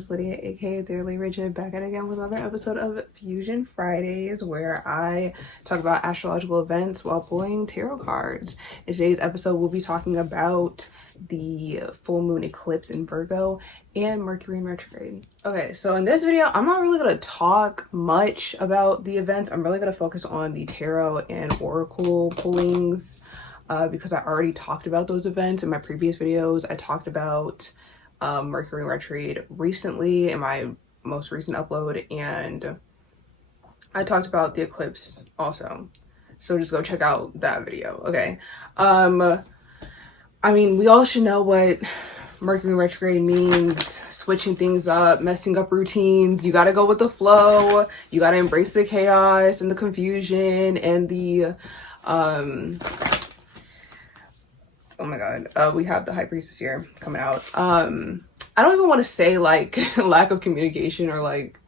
Miss Lydia, aka Thoroughly Rigid, back at it again with another episode of Fusion Fridays, where I talk about astrological events while pulling tarot cards. In today's episode, we'll be talking about the full moon eclipse in Virgo and Mercury in retrograde. Okay, so in this video, I'm not really going to talk much about the events. I'm really going to focus on the tarot and oracle pullings because I already talked about those events in my previous videos. I talked about Mercury retrograde recently in my most recent upload, and I talked about the eclipse also, so just go check out that video. Okay, I mean, we all should know what Mercury retrograde means: switching things up, messing up routines. You got to go with the flow, you got to embrace the chaos and the confusion and the oh my god, we have the High Priestess here coming out. I don't even want to say like lack of communication or like,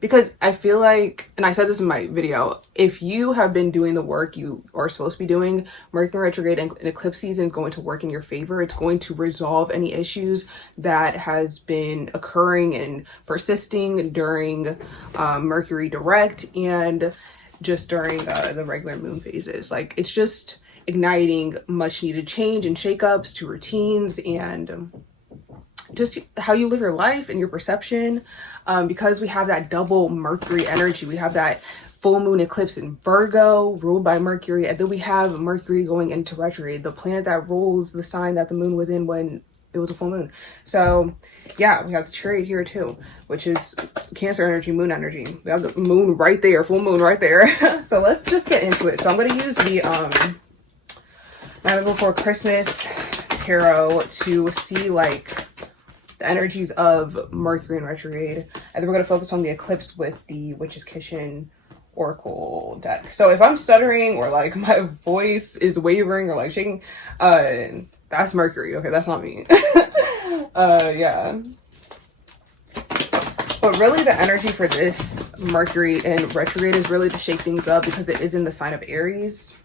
because I feel like, and I said this in my video, if you have been doing the work you are supposed to be doing, Mercury retrograde and eclipse season is going to work in your favor. It's going to resolve any issues that has been occurring and persisting during Mercury direct and just during the regular moon phases. Like, it's just igniting much needed change and shakeups to routines and just how you live your life and your perception, because we have that double Mercury energy. We have that full moon eclipse in Virgo ruled by Mercury, and then we have Mercury going into retrograde, the planet that rules the sign that the moon was in when it was a full moon. So yeah, we have the trade here too, which is Cancer energy, moon energy. We have the moon right there, full moon right there. So let's just get into it. So I'm going to use the Night Before Christmas tarot to see like the energies of Mercury in retrograde, and then we're going to focus on the eclipse with the Witch's Kitchen oracle deck. So if I'm stuttering or like my voice is wavering or like shaking, that's Mercury. Okay, that's not me. Yeah, but really the energy for this Mercury in retrograde is really to shake things up because it is in the sign of Aries.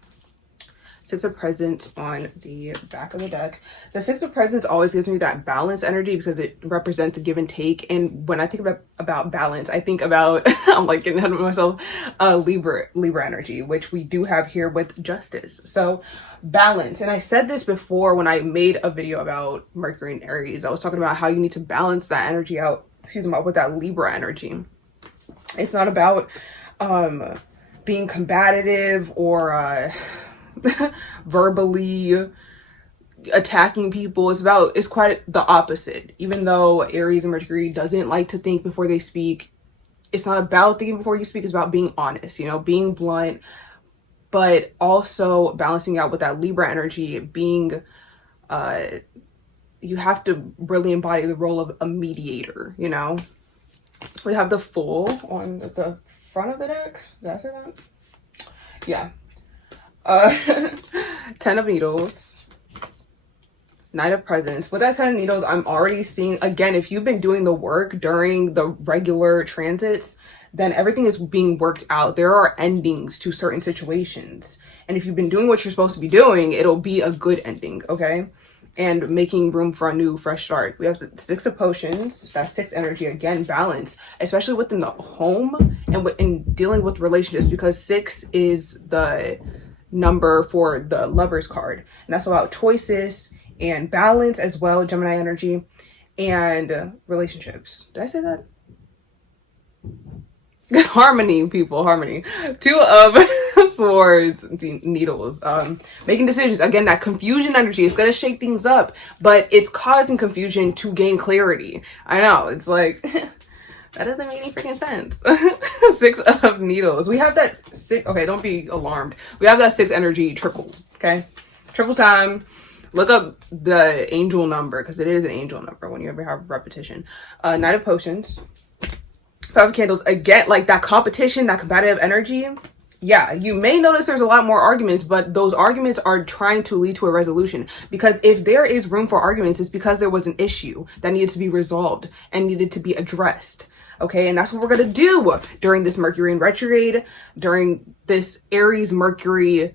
Six of Presents on the back of the deck. The Six of Presents always gives me that balance energy because it represents a give and take. And when I think about balance, I think about, I'm like getting ahead of myself, Libra energy, which we do have here with Justice. So balance. And I said this before when I made a video about Mercury and Aries. I was talking about how you need to balance that energy out, with that Libra energy. It's not about being combative or verbally attacking people. It's quite the opposite. Even though Aries and Mercury doesn't like to think before they speak, it's not about thinking before you speak. It's about being honest, being blunt, but also balancing out with that Libra energy, being you have to really embody the role of a mediator. We have the Fool on the front of the deck. Did I say that? Yeah. 10 of Needles, Knight of Presents. With that 10 of Needles, I'm already seeing, again, if you've been doing the work during the regular transits, then everything is being worked out. There are endings to certain situations. And if you've been doing what you're supposed to be doing, it'll be a good ending, okay? And making room for a new, fresh start. We have the Six of Potions, that six energy, again, balance, especially within the home and in dealing with relationships, because six is the number for the Lovers card, and that's about choices and balance as well, Gemini energy, and relationships. Did I say that? Harmony, people, harmony. Two of Swords, Needles, making decisions. Again, that confusion energy is going to shake things up, but it's causing confusion to gain clarity. I know, it's like that doesn't make any freaking sense. Six of Needles. We have that six. Okay, don't be alarmed. We have that six energy triple. Okay, triple time. Look up the angel number because it is an angel number when you ever have repetition. Knight of Potions. Five of Candles. Again, like that competition, that combative energy. Yeah, you may notice there's a lot more arguments, but those arguments are trying to lead to a resolution. Because if there is room for arguments, it's because there was an issue that needed to be resolved and needed to be addressed. Okay, and that's what we're going to do during this Mercury in retrograde, during this Aries Mercury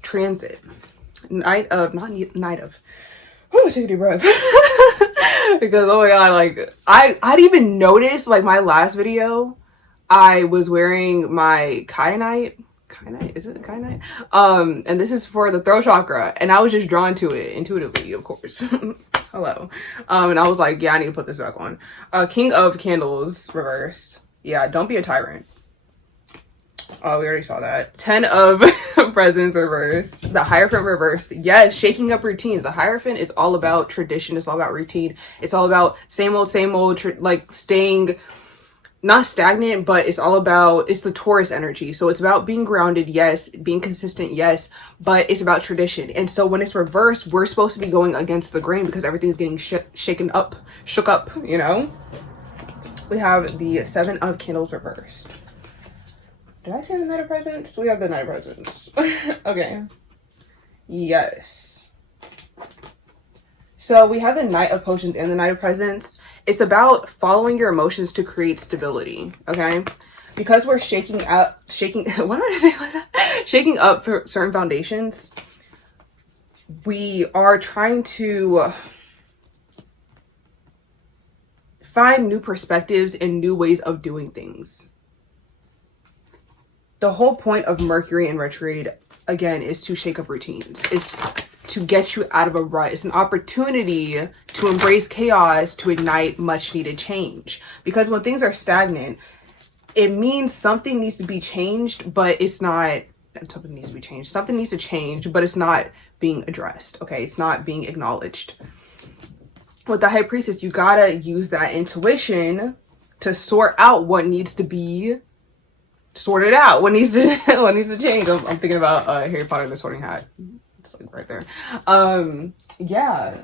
transit. Take a deep breath. Because oh my god, like I didn't even notice, like my last video I was wearing my kyanite. Kyanite? Is it kyanite? And this is for the throat chakra, and I was just drawn to it intuitively, of course. Hello. And I was like, yeah, I need to put this back on. King of Candles reversed. Yeah, don't be a tyrant. Oh, we already saw that. 10 of Presents reversed. The Hierophant reversed. Yes, shaking up routines. The Hierophant is all about tradition. It's all about routine. It's all about same old, like staying not stagnant, but it's all about, it's the Taurus energy. So it's about being grounded, yes, being consistent, yes, but it's about tradition. And so when it's reversed, we're supposed to be going against the grain because everything's getting shook up, you know? We have the 7 of Candles reversed. Did I say the Knight of Presents? We have the Knight of Presents. Okay. Yes. So we have the Knight of Potions and the Knight of Presents. It's about following your emotions to create stability, okay? Because we're shaking, why did I say like that? Shaking up for certain foundations, we are trying to find new perspectives and new ways of doing things. The whole point of Mercury in retrograde, again, is to shake up routines. It's to get you out of a rut. It's an opportunity to embrace chaos, to ignite much needed change. Because when things are stagnant, it means something needs to be changed, but it's not, something needs to be changed. Something needs to change, but it's not being addressed, okay? It's not being acknowledged. With the High Priestess, you gotta use that intuition to sort out what needs to be sorted out, what needs to change. I'm thinking about Harry Potter and the Sorting Hat. It's like right there. Yeah.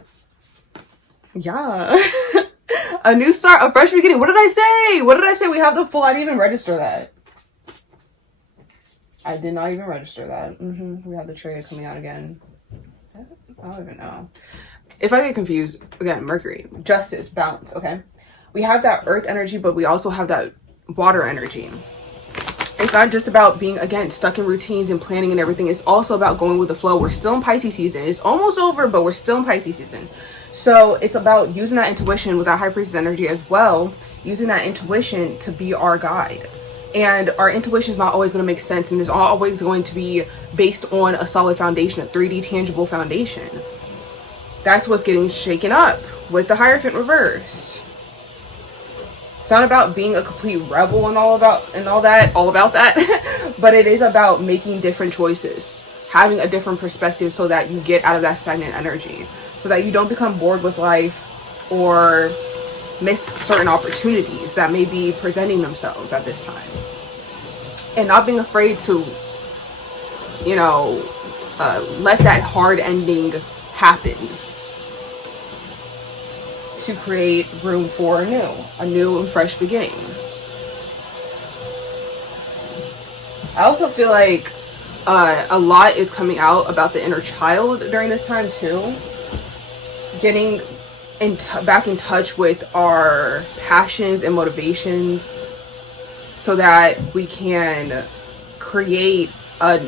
A new start, a fresh beginning. What did I say? We have the full, I didn't even register that. I did not even register that. We have the trade coming out again. I don't even know. If I get confused, again, Mercury, justice, balance, okay? We have that earth energy, but we also have that water energy. It's not just about being, again, stuck in routines and planning and everything. It's also about going with the flow. We're still in Pisces season. It's almost over, but we're still in Pisces season. So it's about using that intuition with that High Priestess energy as well, using that intuition to be our guide. And our intuition is not always going to make sense, and it's always going to be based on a solid foundation, a 3D tangible foundation. That's what's getting shaken up with the Hierophant reversed. It's not about being a complete rebel and all about that, but it is about making different choices, having a different perspective so that you get out of that stagnant energy, so that you don't become bored with life or miss certain opportunities that may be presenting themselves at this time. And not being afraid to, you know, let that hard ending happen, to create room for a new and fresh beginning. I also feel like a lot is coming out about the inner child during this time too. Getting back in touch with our passions and motivations so that we can create a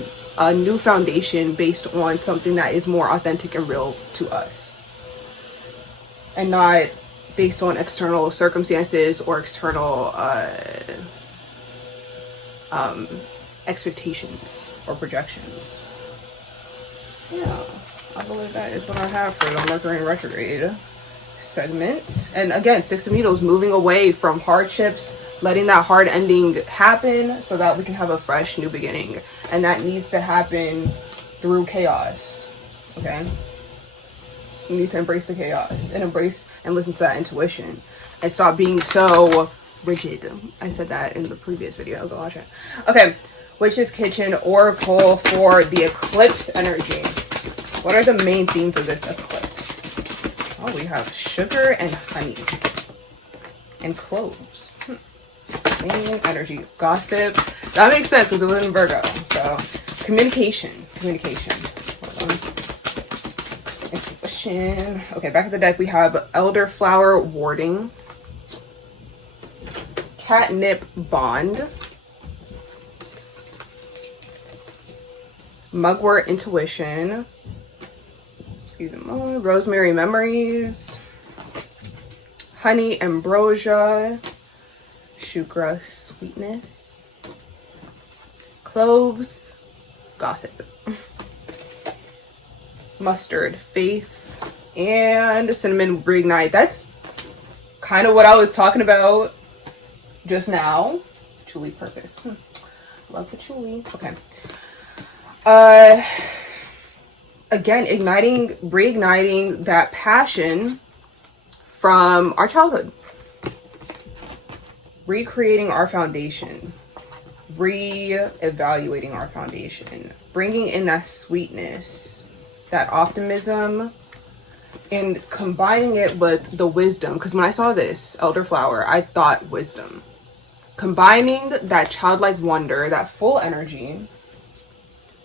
new foundation based on something that is more authentic and real to us, and not based on external circumstances or external expectations or projections. Yeah, I believe that is what I have for the Mercury in retrograde segment. And again, 6 of Needles, moving away from hardships, letting that hard ending happen so that we can have a fresh new beginning. And that needs to happen through chaos, okay? You need to embrace the chaos and embrace and listen to that intuition and stop being so rigid. I said that in the previous video. Go watch it. Okay, Witch's Kitchen Oracle for the Eclipse energy. What are the main themes of this eclipse? Oh, we have sugar and honey and cloves. Main energy, gossip. That makes sense because it was in Virgo. So communication. Okay, back at the deck we have Elderflower Warding, Catnip Bond, Mugwort Intuition, Rosemary Memories, honey, ambrosia, sugar, sweetness, cloves, gossip, mustard, faith, and cinnamon, reignite. That's kind of what I was talking about just now. Patchouli, purpose. Love patchouli. Okay. Again, reigniting that passion from our childhood. Recreating our foundation. Re-evaluating our foundation. Bringing in that sweetness, that optimism, and combining it with the wisdom. Because when I saw this elderflower, I thought wisdom. Combining that childlike wonder, that full energy,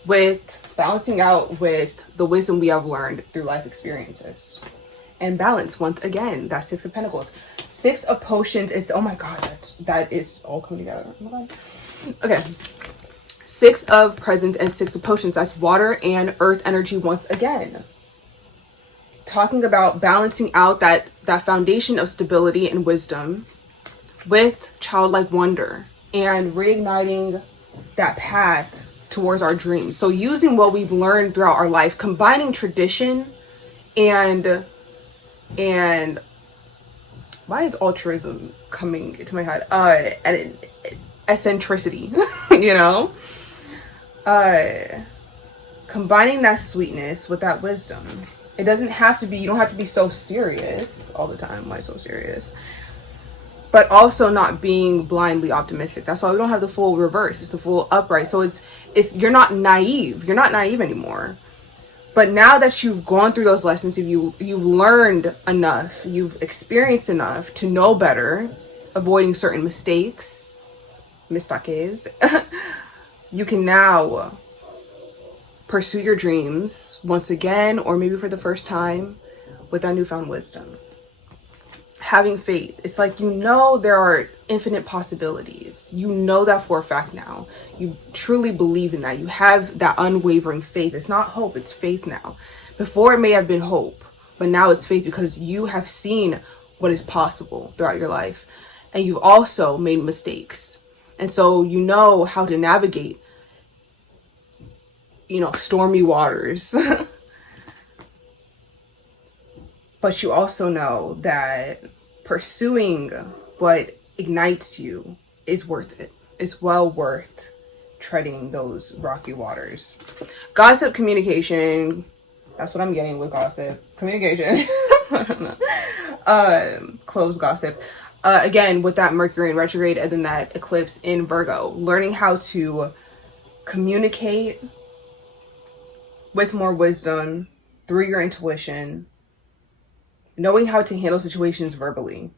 with balancing out with the wisdom we have learned through life experiences. And balance, once again, that Six of Pentacles. Six of Potions is, oh my god, that is all coming together. Oh my god. Okay. Six of Presents and Six of Potions. That's water and earth energy once again. Talking about balancing out that foundation of stability and wisdom with childlike wonder and reigniting that path towards our dreams. So using what we've learned throughout our life, combining tradition and why is altruism coming into my head? And eccentricity, you know? Combining that sweetness with that wisdom. It doesn't have to be, you don't have to be so serious all the time. Why so serious? But also not being blindly optimistic. That's why we don't have the full reverse. It's the full upright. So it's you're not naive. You're not naive anymore. But now that you've gone through those lessons, if you've learned enough, you've experienced enough to know better, avoiding certain mistakes, you can now pursue your dreams once again, or maybe for the first time, with that newfound wisdom. Having faith. It's like, you know, there are infinite possibilities. You know that for a fact now. You truly believe in that. You have that unwavering faith. It's not hope, it's faith now. Before it may have been hope, but now it's faith because you have seen what is possible throughout your life. And you've also made mistakes. And so you know how to navigate, you know, stormy waters. But you also know that pursuing what ignites you is worth it. It's well worth treading those rocky waters. Gossip, communication. That's what I'm getting with gossip. Communication. I don't know. Close gossip. Again, with that Mercury in retrograde and then that eclipse in Virgo. Learning how to communicate with more wisdom through your intuition. Knowing how to handle situations verbally.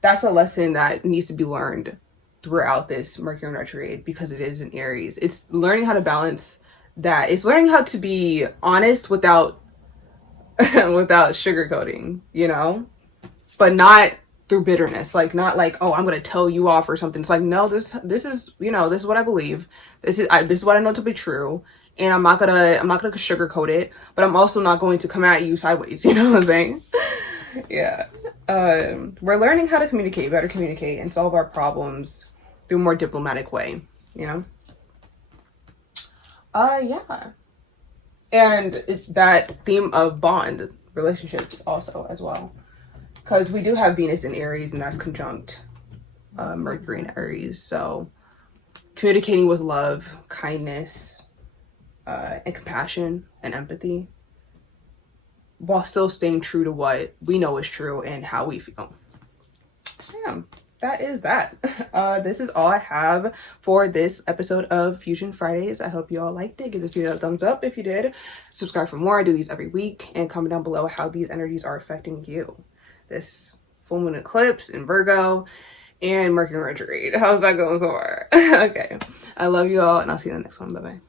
That's a lesson that needs to be learned throughout this Mercury retrograde because it is in Aries. It's learning how to balance that. It's learning how to be honest without sugarcoating, you know? But not through bitterness. Like, not like, oh, I'm going to tell you off or something. It's like, no, this is, you know, this is what I believe. This is what I know to be true. And I'm not gonna sugarcoat it, but I'm also not going to come at you sideways. You know what I'm saying? Yeah. We're learning how to better communicate, and solve our problems through a more diplomatic way. You know? Yeah. And it's that theme of bond relationships also as well, because we do have Venus in Aries, and that's conjunct Mercury in Aries. So communicating with love, kindness. And compassion and empathy, while still staying true to what we know is true and how we feel. Damn, that is that. This is all I have for this episode of Fusion Fridays. I hope you all liked it. Give this video a thumbs up if you did. Subscribe for more. I do these every week. And comment down below how these energies are affecting you. This full moon eclipse in Virgo and Mercury retrograde. How's that going so far? Okay. I love you all, and I'll see you in the next one. Bye-bye.